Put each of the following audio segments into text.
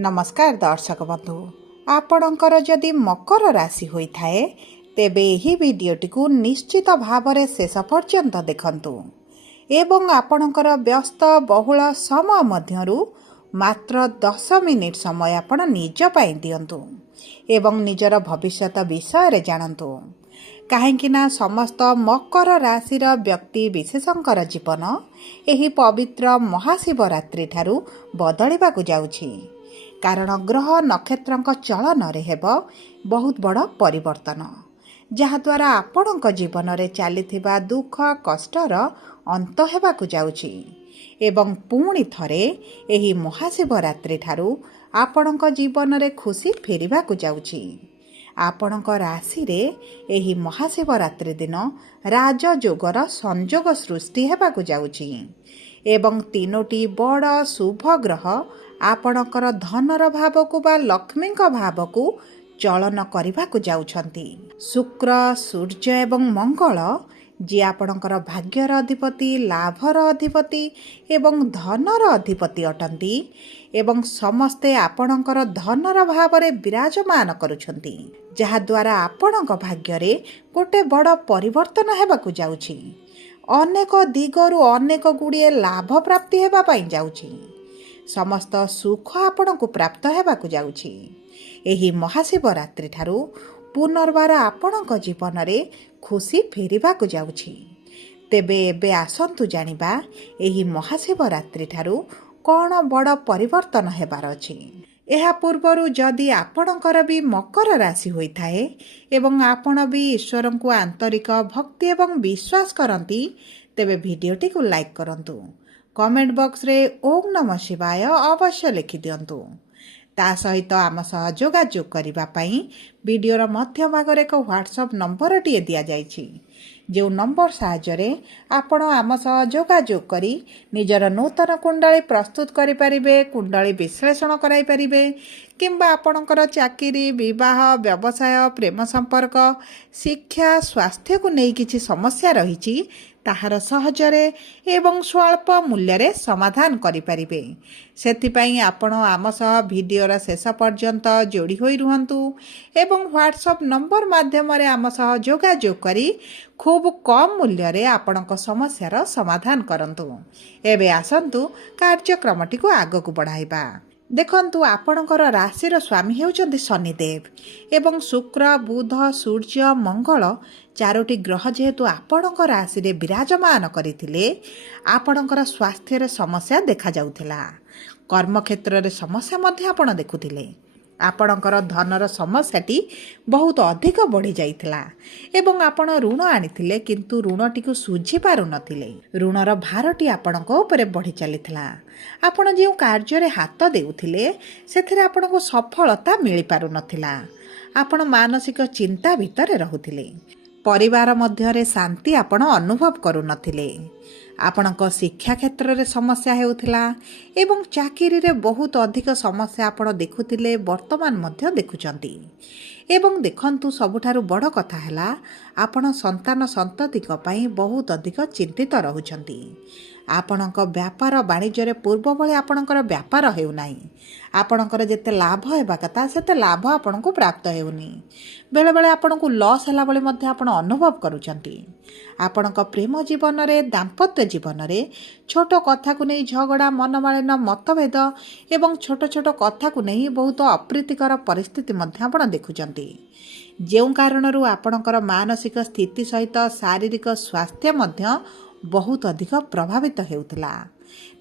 नमस्कार दर्शक बंधु आपणकर जदि मकर राशि होइथाए तेबे एही भिडियोटी को निश्चित भावरे शेष पर्यंत देखंतु एवं आपणकर व्यस्त बहुल समय मध्यरु मात्र 10 मिनिट समय आपण निज पई दियंतु एवं निजर भविष्यत विषय रे जानंतु काहेकि ना समस्त मकर राशि व्यक्ति विशेषकर जीवन एही पवित्र महाशिवरात्रि ठारू बदलिबाकु जाउछि कारण ग्रह नक्षत्र चलन हेब बहुत बड़ परिवर्तन जहाद्वारा आपण जीवन में चली दुख कष्टर अंत हेबाकु जाउछि एवं पुणी थरे एही महाशिवरात्रि ठारू आपण जीवन में खुशी फेरिबाकु जाउछि आपणक राशि रे एही महाशिवरात्रि दिन राजयोगर संयोग सृष्टि हेबाकु जाउछि एवं तीनोटी बड़ शुभ ग्रह आपणकर धनर भाव को बा लक्ष्मी भाव को चलन करने जाउछंती। शुक्र सूर्य एवं मंगल जी आपणकर भाग्यर अधिपति लाभर अधिपति एवं धनर अधिपति अटंती एवं समस्ते आपणकर धनर भाव रे विराजमान करुछंती जहाद्वारा आपणक भाग्य गोटे बड़ परिवर्तन हेबाकु जाउछि अनेक दिगरु अनेक गुड़िए लाभ प्राप्ति हेबा पई जाउछि समस्त सुख आपण को प्राप्त हेबाकु जाउछि एही महाशिवरात्रि ठारू पुनर्बार आपणक जीवन रे खुशी फेरिबाकु जाउछि तेबे एबे आसंतु जानिबा एही महाशिवरात्रि ठारू कौन बड़ परिवर्तन हेबार अछि एहा पूर्वरु जदि आपणकर भी मकर राशि होइथाए एवं आपण भी ईश्वर को आंतरिक भक्ति एवं विश्वास करंती तेबे भिडियोटी को लाइक करंतु कमेंट बॉक्स रे ओम नमः शिवाय अवश्य लिखि दियंतु ता सहित आम सह जोगाजोग करिबा पई वीडियोर मध्य भागरे एक व्हाट्सएप नंबर टिए दिया जाइछि जो नंबर साहाय्य आपण आम सह जोगाजोग करी निजर नूतन कुंडली प्रस्तुत करि परिबे कुंडली विश्लेषण कराई परिबे किंबा आपणकर चाकरी विवाह व्यवसाय प्रेम संपर्क शिक्षा स्वास्थ्य को नहीं किछि समस्या रहिछि ताहार सहजरे एवं स्वल्प मूल्य समाधान करिपारिबे सेथिपाई आपण आम सह भिडियोर शेष पर्यंत जोड़ी होई रुहंतु एवं व्हाट्सएप नंबर माध्यम आम सह जोगाजोग करी खूब कम मूल्य रे आपणक समस्यार समाधान करंतु एबे आसंतु कार्यक्रमटी को आगकु बढ़ाइबा देखंतु आपणकर राशिर स्वामी हेउचंती शनिदेव एवं शुक्र बुध सूर्य मंगल चारोटी ग्रह जेहेतु आपणक राशि रे विराजमान करथिले आपणकर स्वास्थ्य रे समस्या देखा जाउथिला कर्म क्षेत्र रे समस्या मध्ये आपण देखुथिले आपणकर धनर समस्याटी बहुत अधिक बढ़ी जाइथिला एवं आपण ऋण आनिथिले किंतु ऋणटी को सुझी पारु नथिले ऋणर भारटी आपणक ऊपर बढ़ी चलिथिला आपण जे कार्य रे हाथ देउथिले सेथिरे आपणको सफलता मिली पारु नथिला आपण मानसिक चिंता भितर रहुथिले परिवार मध्यरे शांति आपण अनुभव करू नथिले आपणक शिक्षा क्षेत्र रे समस्या हेउथिला एवं चाकरी रे बहुत अधिक समस्या आपण देखुथिले वर्तमान मध्य देखुचंती एवं देखंतु सबुठारु बड़ कथा हैला आपण संतान संतति को पई बहुत अधिक चिंतित रहुचंती आपणक व्यापार वाणिज्य पूर्व भली आपणकर व्यापार हेउ नाही आपणकर जेते लाभ हेबा कथा सेते लाभ आपणको प्राप्त हेउनी बेले बेले आपणको लॉस हैला बळे मध्ये आपण अनुभव करूचंती आपणक प्रेम जीवन रे दाम्पत्य जीवन रे छोट कथा को नै झगड़ा मनमालिन्य मतभेद एवं छोट छोट कथा को नै बहुत अप्रीतिकर परिस्थिति मध्ये आपण देखुचंती जेउ कारणरू आपणकर मानसिक स्थिति सहित शारीरिक स्वास्थ्य मध्ये बहुत अधिक प्रभावित हेउथिला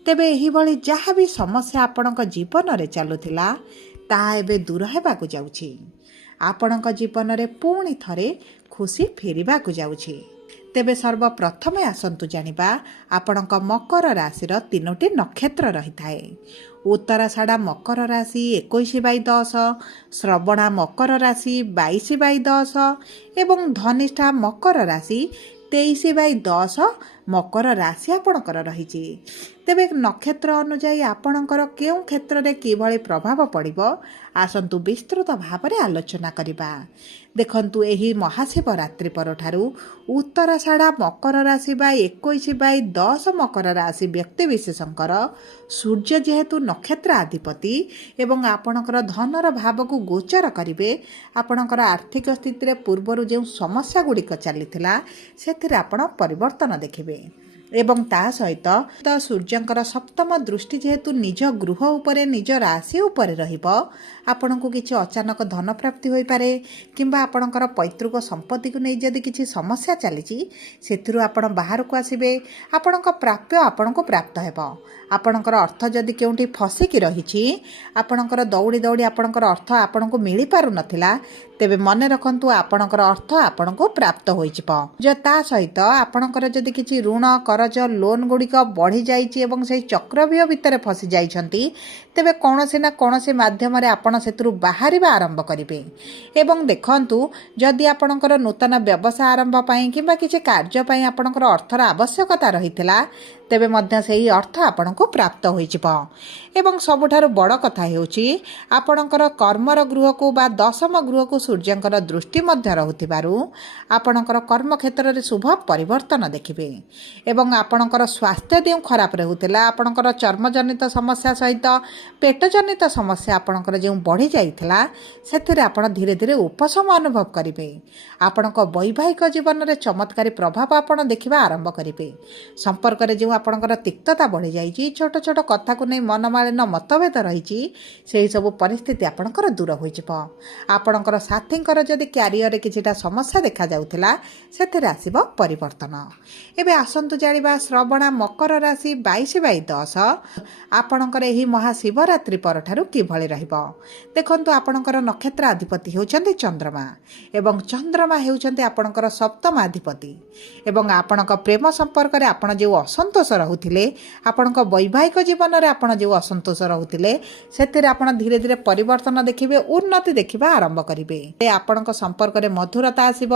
तेबे एही भली जहाँ भी समस्या आपणक जीवन रे चलुथिला ताहा एबे दूर हेबाकु जाउछि आपणक जीवन रे पुणी थरे खुशी फेरिबाकु जाउछि तेबे सर्वप्रथमे आसंतु जानिबा आपणक मकर राशिर तीनोटी नक्षत्र रहिथाए उत्तराषाढ़ा मकर राशि 21/10 श्रवणा मकर राशि 22/10 एवं धनिष्ठा मकर राशि 23/10 ମକର ରାଶି ଆପଣଙ୍କର ରହିଛି। ତେବେ ନକ୍ଷତ୍ର ଅନୁଯାୟୀ ଆପଣଙ୍କର କେଉଁ କ୍ଷେତ୍ରରେ କିଭଳି ପ୍ରଭାବ ପଡ଼ିବ ଆସନ୍ତୁ ବିସ୍ତୃତ ଭାବରେ ଆଲୋଚନା କରିବା। ଦେଖନ୍ତୁ, ଏହି ମହାଶିବରାତ୍ରି ପରଠାରୁ ଉତ୍ତରାଷାଢ଼ ମକର ରାଶି ବା 21/10 ମକର ରାଶି ବ୍ୟକ୍ତିବିଶେଷଙ୍କର ସୂର୍ଯ୍ୟ ଯେହେତୁ ନକ୍ଷତ୍ର ଅଧିପତି ଏବଂ ଆପଣଙ୍କର ଧନର ଭାବକୁ ଗୋଚର କରିବେ, ଆପଣଙ୍କର ଆର୍ଥିକ ସ୍ଥିତିରେ ପୂର୍ବରୁ ଯେଉଁ ସମସ୍ୟା ଗୁଡ଼ିକ ଚାଲିଥିଲା ସେଥିରେ ଆପଣ ପରିବର୍ତ୍ତନ ଦେଖିବେ। ଏବଂ ତା ସହିତ ସୂର୍ଯ୍ୟଙ୍କର ସପ୍ତମ ଦୃଷ୍ଟି ଯେହେତୁ ନିଜ ଗୃହ ଉପରେ, ନିଜ ରାଶି ଉପରେ ରହିବ, ଆପଣଙ୍କୁ କିଛି ଅଚାନକ ଧନ ପ୍ରାପ୍ତି ହୋଇପାରେ କିମ୍ବା ଆପଣଙ୍କର ପୈତୃକ ସମ୍ପତ୍ତିକୁ ନେଇ ଯଦି କିଛି ସମସ୍ୟା ଚାଲିଛି ସେଥିରୁ ଆପଣ ବାହାରକୁ ଆସିବେ। ଆପଣଙ୍କ ପ୍ରାପ୍ୟ ଆପଣଙ୍କୁ ପ୍ରାପ୍ତ ହେବ। ଆପଣଙ୍କର ଅର୍ଥ ଯଦି କେଉଁଠି ଫସିକି ରହିଛି, ଆପଣଙ୍କର ଦୌଡ଼ି ଦୌଡ଼ି ଆପଣଙ୍କର ଅର୍ଥ ଆପଣଙ୍କୁ ମିଳିପାରୁନଥିଲା, ତେବେ ମନେ ରଖନ୍ତୁ ଆପଣଙ୍କର ଅର୍ଥ ଆପଣଙ୍କୁ ପ୍ରାପ୍ତ ହୋଇଯିବ। ତା ସହିତ ଆପଣଙ୍କର ଯଦି କିଛି ଋଣ, କରଜ, ଲୋନ୍ ଗୁଡ଼ିକ ବଢ଼ିଯାଇଛି ଏବଂ ସେହି ଚକ୍ରବ୍ୟୁହ ଭିତରେ ଫସି ଯାଇଛନ୍ତି, ତେବେ କୌଣସି ନା କୌଣସି ମାଧ୍ୟମରେ ଆପଣ ସେଥିରୁ ବାହାରିବା ଆରମ୍ଭ କରିବେ। ଏବଂ ଦେଖନ୍ତୁ, ଯଦି ଆପଣଙ୍କର ନୂତନ ବ୍ୟବସାୟ ଆରମ୍ଭ ପାଇଁ କିମ୍ବା କିଛି କାର୍ଯ୍ୟ ପାଇଁ ଆପଣଙ୍କର ଅର୍ଥର ଆବଶ୍ୟକତା ରହିଥିଲା, ତେବେ ମଧ୍ୟ ସେହି ଅର୍ଥ ଆପଣଙ୍କୁ ପ୍ରାପ୍ତ ହୋଇଯିବ। ଏବଂ ସବୁଠାରୁ ବଡ଼ କଥା ହେଉଛି ଆପଣଙ୍କର କର୍ମର ଗୃହକୁ ବା 10ମ ଗୃହକୁ ସୂର୍ଯ୍ୟଙ୍କର ଦୃଷ୍ଟି ମଧ୍ୟ ରହୁଥିବାରୁ ଆପଣଙ୍କର କର୍ମକ୍ଷେତ୍ରରେ ଶୁଭ ପରିବର୍ତ୍ତନ ଦେଖିବେ। ଏବଂ ଆପଣଙ୍କର ସ୍ୱାସ୍ଥ୍ୟ ଯେଉଁ ଖରାପ ରହୁଥିଲା, ଆପଣଙ୍କର ଚର୍ମଜନିତ ସମସ୍ୟା ସହିତ ପେଟଜନିତ ସମସ୍ୟା ଆପଣଙ୍କର ଯେଉଁ ବଢ଼ିଯାଇଥିଲା, ସେଥିରେ ଆପଣ ଧୀରେ ଧୀରେ ଉପଶମ ଅନୁଭବ କରିବେ। ଆପଣଙ୍କ ବୈବାହିକ ଜୀବନରେ ଚମତ୍କାରୀ ପ୍ରଭାବ ଆପଣ ଦେଖିବା ଆରମ୍ଭ କରିବେ। ସମ୍ପର୍କରେ ଯେଉଁ ଆପଣଙ୍କର ତିକ୍ତତା ବଢ଼ିଯାଇଛି, ଛୋଟ ଛୋଟ କଥାକୁ ନେଇ ମନମାଳିନ ମତଭେଦ ରହିଛି, ସେହିସବୁ ପରିସ୍ଥିତି ଆପଣଙ୍କର ଦୂର ହୋଇଯିବ। ଆପଣଙ୍କର ସାଥୀଙ୍କର ଯଦି କ୍ୟାରିୟରରେ କିଛିଟା ସମସ୍ୟା ଦେଖାଯାଉଥିଲା, ସେଥିରେ ଆସିବ ପରିବର୍ତ୍ତନ। ଏବେ ଆସନ୍ତୁ ଜାଣିବା ଶ୍ରବଣା ମକର ରାଶି 22/10 ଆପଣଙ୍କର ଏହି ମହାଶିବରାତ୍ରି ପରଠାରୁ କିଭଳି ରହିବ। ଦେଖନ୍ତୁ, ଆପଣଙ୍କର ନକ୍ଷତ୍ର ଅଧିପତି ହେଉଛନ୍ତି ଚନ୍ଦ୍ରମା ଏବଂ ଚନ୍ଦ୍ରମା ହେଉଛନ୍ତି ଆପଣଙ୍କର ସପ୍ତମ ଅଧିପତି। ଏବଂ ଆପଣଙ୍କ ପ୍ରେମ ସମ୍ପର୍କରେ ଆପଣ ଯେଉଁ ଅସନ୍ତୋଷ ରହୁଥିଲେ, ଆପଣଙ୍କ ବୈବାହିକ ଜୀବନରେ ଆପଣ ଯେଉଁ ଅସନ୍ତୋଷ ରହୁଥିଲେ, ସେଥିରେ ଆପଣ ଧୀରେ ଧୀରେ ପରିବର୍ତ୍ତନ ଦେଖିବେ, ଉନ୍ନତି ଦେଖିବା ଆରମ୍ଭ କରିବେ। ଆପଣଙ୍କ ସମ୍ପର୍କରେ ମଧୁରତା ଆସିବ।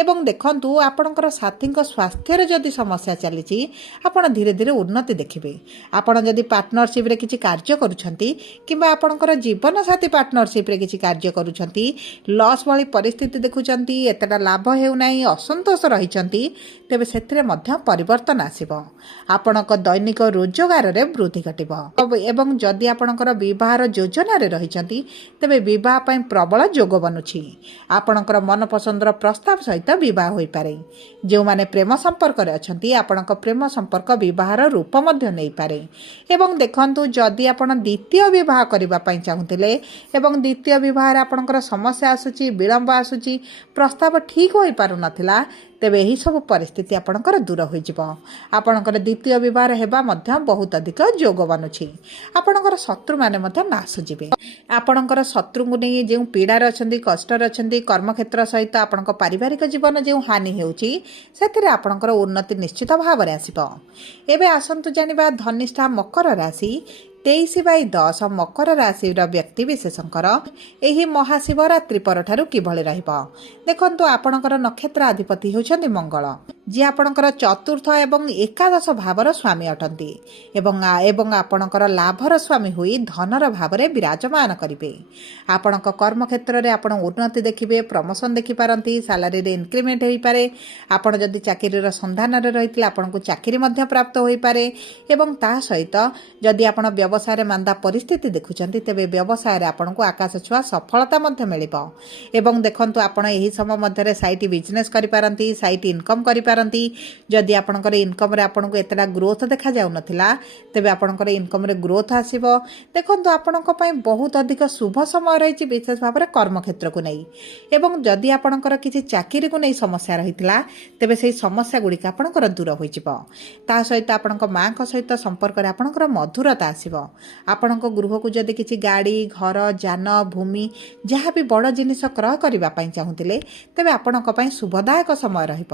ଏବଂ ଦେଖନ୍ତୁ, ଆପଣଙ୍କର ସାଥୀଙ୍କ ସ୍ୱାସ୍ଥ୍ୟରେ ଯଦି ସମସ୍ୟା ଚାଲିଛି, ଆପଣ ଧୀରେ ଧୀରେ ଉନ୍ନତି ଦେଖିବେ। ଆପଣ ଯଦି ପାର୍ଟନରସିପ୍ରେ କିଛି କାର୍ଯ୍ୟ କରୁଛନ୍ତି କିମ୍ବା ଆପଣଙ୍କର ଜୀବନସାଥୀ ପାର୍ଟନରସିପ୍ରେ କିଛି କାର୍ଯ୍ୟ କରୁଛନ୍ତି, ଲସ୍ ଭଳି ପରିସ୍ଥିତି ଦେଖୁଛନ୍ତି, ଏତେଟା ଲାଭ ହେଉନାହିଁ, ଅସନ୍ତୋଷ ରହିଛନ୍ତି, ତେବେ ସେଥିରେ ମଧ୍ୟ ପରିବର୍ତ୍ତନ ଆସିବ। ଆପଣଙ୍କ ଦୈନିକ ରୋଜଗାରରେ ବୃଦ୍ଧି ଘଟିବ। ଏବଂ ଯଦି ଆପଣଙ୍କର ବିବାହର ଯୋଜନାରେ ରହିଛନ୍ତି, ତେବେ ବିବାହ ପାଇଁ ପ୍ରବଳ ଯୋଗ ବନୁଛି। ଆପଣଙ୍କର ମନପସନ୍ଦର ପ୍ରସ୍ତାବ ସହିତ ବିବାହ ହୋଇପାରେ। ଯେଉଁମାନେ ପ୍ରେମ ସମ୍ପର୍କରେ ଅଛନ୍ତି, ଆପଣଙ୍କ ପ୍ରେମ ସମ୍ପର୍କ ବିବାହର ରୂପ ମଧ୍ୟ ନେଇପାରେ। ଏବଂ ଦେଖନ୍ତୁ, ଯଦି ଆପଣ ଦ୍ୱିତୀୟ ବିବାହ କରିବା ପାଇଁ ଚାହୁଁଥିଲେ ଏବଂ ଦ୍ୱିତୀୟ ବିବାହରେ ଆପଣଙ୍କର ସମସ୍ୟା ଆସୁଛି, ବିଳମ୍ବ ଆସୁଛି, ପ୍ରସ୍ତାବ ଠିକ୍ ହୋଇପାରୁନଥିଲା, ତେବେ ଏହିସବୁ ପରିସ୍ଥିତି ଆପଣଙ୍କର ଦୂର ହୋଇଯିବ। ଆପଣଙ୍କର ଦ୍ୱିତୀୟ ବିବାହ ହେବା ମଧ୍ୟ ବହୁତ ଅଧିକ ଯୋଗ ବନୁଛି। ଆପଣଙ୍କର ଶତ୍ରୁମାନେ ମଧ୍ୟ ନାଶ ଯିବେ। ଆପଣଙ୍କର ଶତ୍ରୁଙ୍କୁ ନେଇ ଯେଉଁ ପୀଡ଼ାରେ ଅଛନ୍ତି, କଷ୍ଟରେ ଅଛନ୍ତି, କର୍ମକ୍ଷେତ୍ର ସହିତ ଆପଣଙ୍କ ପାରିବାରିକ ଜୀବନ ଯେଉଁ ହାନି ହେଉଛି, ସେଥିରେ ଆପଣଙ୍କର ଉନ୍ନତି ନିଶ୍ଚିତ ଭାବରେ ଆସିବ। ଏବେ ଆସନ୍ତୁ ଜାଣିବା ଧନିଷ୍ଠା ମକର ରାଶି 23/10 ମକର ରାଶିର ବ୍ୟକ୍ତିବିଶେଷଙ୍କର ଏହି ମହାଶିବରାତ୍ରି ପରଠାରୁ କିଭଳି ରହିବ। ଦେଖନ୍ତୁ, ଆପଣଙ୍କର ନକ୍ଷତ୍ର ଅଧିପତି ହେଉଛନ୍ତି ମଙ୍ଗଳ, ଯିଏ ଆପଣଙ୍କର ଚତୁର୍ଥ ଏବଂ ଏକାଦଶ ଭାବର ସ୍ୱାମୀ ଅଟନ୍ତି ଏବଂ ଆପଣଙ୍କର ଲାଭର ସ୍ୱାମୀ ହୋଇ ଧନର ଭାବରେ ବିରାଜମାନ କରିବେ। ଆପଣଙ୍କ କର୍ମକ୍ଷେତ୍ରରେ ଆପଣ ଉନ୍ନତି ଦେଖିବେ, ପ୍ରମୋସନ୍ ଦେଖିପାରନ୍ତି, ସାଲାରୀରେ ଇନକ୍ରିମେଣ୍ଟ ହୋଇପାରେ। ଆପଣ ଯଦି ଚାକିରିର ସନ୍ଧାନରେ ରହିଥିଲେ, ଆପଣଙ୍କୁ ଚାକିରି ମଧ୍ୟ ପ୍ରାପ୍ତ ହୋଇପାରେ। ଏବଂ ତା ସହିତ ଯଦି ଆପଣ ବ୍ୟବସାୟରେ ମାନ୍ଦା ପରିସ୍ଥିତି ଦେଖୁଛନ୍ତି, ତେବେ ବ୍ୟବସାୟରେ ଆପଣଙ୍କୁ ଆକାଶ ଛୁଆଁ ସଫଳତା ମଧ୍ୟ ମିଳିବ। ଏବଂ ଦେଖନ୍ତୁ, ଆପଣ ଏହି ସମୟ ମଧ୍ୟରେ ସାଇଟ୍ ବିଜନେସ୍ କରିପାରନ୍ତି, ସାଇଟ୍ ଇନକମ୍ କରିପାରନ୍ତି। ଯଦି ଆପଣଙ୍କର ଇନକମ୍ରେ ଆପଣଙ୍କୁ ଏତେଟା ଗ୍ରୋଥ୍ ଦେଖାଯାଉନଥିଲା, ତେବେ ଆପଣଙ୍କର ଇନକମ୍ରେ ଗ୍ରୋଥ୍ ଆସିବ। ଦେଖନ୍ତୁ, ଆପଣଙ୍କ ପାଇଁ ବହୁତ ଅଧିକ ଶୁଭ ସମୟ ରହିଛି, ବିଶେଷ ଭାବରେ କର୍ମକ୍ଷେତ୍ରକୁ ନେଇ। ଏବଂ ଯଦି ଆପଣଙ୍କର କିଛି ଚାକିରିକୁ ନେଇ ସମସ୍ୟା ରହିଥିଲା, ତେବେ ସେହି ସମସ୍ୟା ଗୁଡ଼ିକ ଆପଣଙ୍କର ଦୂର ହୋଇଯିବ। ତା ସହିତ ଆପଣଙ୍କ ମାଆଙ୍କ ସହିତ ସମ୍ପର୍କରେ ଆପଣଙ୍କର ମଧୁରତା ଆସିବ। ଆପଣଙ୍କ ଗୃହକୁ ଯଦି କିଛି ଗାଡ଼ି ଘର ଯାନ ଭୂମି ଯାହା ବି ବଡ଼ ଜିନିଷ କ୍ରୟ କରିବା ପାଇଁ ଚାହୁଁଥିଲେ ତେବେ ଆପଣଙ୍କ ପାଇଁ ଶୁଭଦାୟକ ସମୟ ରହିବ।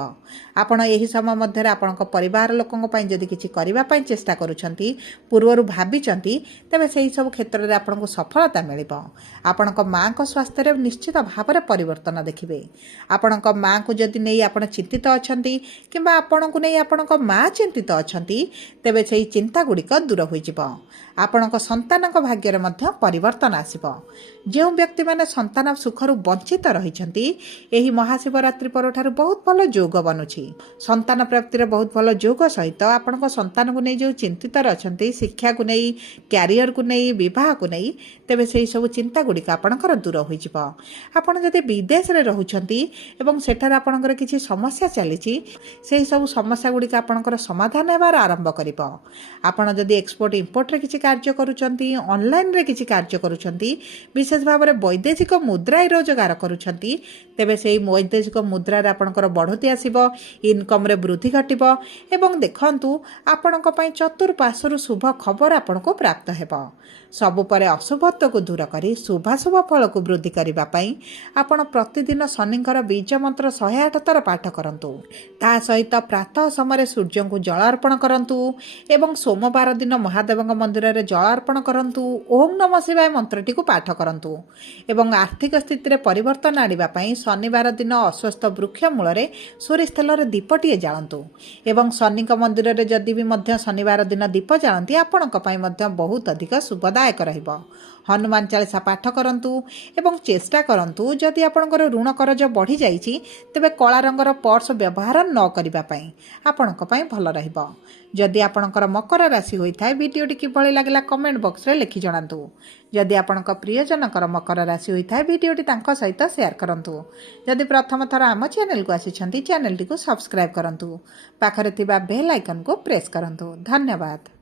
ଆପଣ ଏହି ସମୟ ମଧ୍ୟରେ ଆପଣଙ୍କ ପରିବାର ଲୋକଙ୍କ ପାଇଁ ଯଦି କିଛି କରିବା ପାଇଁ ଚେଷ୍ଟା କରୁଛନ୍ତି ପୂର୍ବରୁ ଭାବିଛନ୍ତି ତେବେ ସେହି ସବୁ କ୍ଷେତ୍ରରେ ଆପଣଙ୍କୁ ସଫଳତା ମିଳିବ। ଆପଣଙ୍କ ମାଙ୍କ ସ୍ୱାସ୍ଥ୍ୟରେ ନିଶ୍ଚିତ ଭାବରେ ପରିବର୍ତ୍ତନ ଦେଖିବେ। ଆପଣଙ୍କ ମାଙ୍କୁ ଯଦି ନେଇ ଆପଣ ଚିନ୍ତିତ ଅଛନ୍ତି କିମ୍ବା ଆପଣଙ୍କୁ ନେଇ ଆପଣଙ୍କ ମା ଚିନ୍ତିତ ଅଛନ୍ତି ତେବେ ସେହି ଚିନ୍ତା ଗୁଡ଼ିକ ଦୂର ହୋଇଯିବ। ଆପଣଙ୍କ ସନ୍ତାନଙ୍କ ଭାଗ୍ୟରେ ମଧ୍ୟ ପରିବର୍ତ୍ତନ ଆସିବ। ଯେଉଁ ବ୍ୟକ୍ତିମାନେ ସନ୍ତାନ ସୁଖରୁ ବଞ୍ଚିତ ରହିଛନ୍ତି ଏହି ମହାଶିବରାତ୍ରି ପରଠାରୁ ବହୁତ ଭଲ ଯୋଗ ବନୁଛି। ସନ୍ତାନ ପ୍ରାପ୍ତିର ବହୁତ ଭଲ ଯୋଗ ସହିତ ଆପଣଙ୍କ ସନ୍ତାନକୁ ନେଇ ଯେଉଁ ଚିନ୍ତିତରେ ଅଛନ୍ତି ଶିକ୍ଷାକୁ ନେଇ କ୍ୟାରିୟରକୁ ନେଇ ବିବାହକୁ ନେଇ ତେବେ ସେହି ସବୁ ଚିନ୍ତା ଗୁଡ଼ିକ ଆପଣଙ୍କର ଦୂର ହୋଇଯିବ। ଆପଣ ଯଦି ବିଦେଶରେ ରହୁଛନ୍ତି ଏବଂ ସେଠାରେ ଆପଣଙ୍କର କିଛି ସମସ୍ୟା ଚାଲିଛି ସେହି ସବୁ ସମସ୍ୟା ଗୁଡ଼ିକ ଆପଣଙ୍କର ସମାଧାନ ହେବାର ଆରମ୍ଭ କରିବ। ଆପଣ ଯଦି ଏକ୍ସପୋର୍ଟ ଇମ୍ପୋର୍ଟରେ କିଛି କାର୍ଯ୍ୟ କରୁଛନ୍ତି ଅନଲାଇନରେ କିଛି କାର୍ଯ୍ୟ କରୁଛନ୍ତି ବିଶେଷ ଭାବରେ ବୈଦେଶିକ ମୁଦ୍ରାରେ ରୋଜଗାର କରୁଛନ୍ତି ତେବେ ସେହି ବୈଦେଶିକ ମୁଦ୍ରାରେ ଆପଣଙ୍କର ବଢ଼ତି ଆସିବ, ଇନକମ୍ରେ ବୃଦ୍ଧି ଘଟିବ ଏବଂ ଦେଖନ୍ତୁ ଆପଣଙ୍କ ପାଇଁ ଚତୁଃପାର୍ଶ୍ୱରୁ ଶୁଭ ଖବର ଆପଣଙ୍କୁ ପ୍ରାପ୍ତ ହେବ। ସବୁ ପରେ ଅଶୁଭତ୍ୱକୁ ଦୂର କରି ଶୁଭାଶୁଭ ଫଳକୁ ବୃଦ୍ଧି କରିବା ପାଇଁ ଆପଣ ପ୍ରତିଦିନ ଶନିଙ୍କର ବୀଜ ମନ୍ତ୍ର 108 ଥର ପାଠ କରନ୍ତୁ। ତା ସହିତ ପ୍ରାତଃ ସମୟରେ ସୂର୍ଯ୍ୟଙ୍କୁ ଜଳ ଅର୍ପଣ କରନ୍ତୁ ଏବଂ ସୋମବାର ଦିନ ମହାଦେବଙ୍କ ମନ୍ଦିରରେ ଜଳ ଅର୍ପଣ କରନ୍ତୁ। ଓମ୍ ନମଃ ଶିବାୟ ମନ୍ତ୍ରଟିକୁ ପାଠ କରନ୍ତୁ ଏବଂ ଆର୍ଥିକ ସ୍ଥିତିରେ ପରିବର୍ତ୍ତନ ଆଣିବା ପାଇଁ ଶନିବାର ଦିନ ଅଶ୍ୱସ୍ଥ ବୃକ୍ଷ ମୂଳରେ ସୋରିଷ ତେଲରେ ଦୀପଟିଏ ଜାଳନ୍ତୁ ଏବଂ ଶନିଙ୍କ ମନ୍ଦିରରେ ଯଦି ବି ମଧ୍ୟ ଶନିବାର ଦିନ ଦୀପ ଜାଳନ୍ତି ଆପଣଙ୍କ ପାଇଁ ମଧ୍ୟ ବହୁତ ଅଧିକ ଶୁଭଦାୟକ ରହିବ। ହନୁମାନ ଚାଳିଶା ପାଠ କରନ୍ତୁ ଏବଂ ଚେଷ୍ଟା କରନ୍ତୁ ଯଦି ଆପଣଙ୍କର ଋଣ କରଜ ବଢ଼ିଯାଇଛି ତେବେ କଳା ରଙ୍ଗର ପର୍ସ ବ୍ୟବହାର ନ କରିବା ପାଇଁ ଆପଣଙ୍କ ପାଇଁ ଭଲ ରହିବ। ଯଦି ଆପଣଙ୍କର ମକର ରାଶି ହୋଇଥାଏ ଭିଡ଼ିଓଟି କିଭଳି ଲାଗିଲା କମେଣ୍ଟ ବକ୍ସରେ ଲେଖି ଜଣାନ୍ତୁ। ଯଦି ଆପଣଙ୍କ ପ୍ରିୟଜନଙ୍କର ମକର ରାଶି ହୋଇଥାଏ ଭିଡ଼ିଓଟି ତାଙ୍କ ସହିତ ସେୟାର କରନ୍ତୁ। ଯଦି ପ୍ରଥମ ଥର ଆମ ଚ୍ୟାନେଲକୁ ଆସିଛନ୍ତି ଚ୍ୟାନେଲଟିକୁ ସବସ୍କ୍ରାଇବ୍ କରନ୍ତୁ। ପାଖରେ ଥିବା ବେଲ୍ ଆଇକନକୁ ପ୍ରେସ୍ କରନ୍ତୁ। ଧନ୍ୟବାଦ।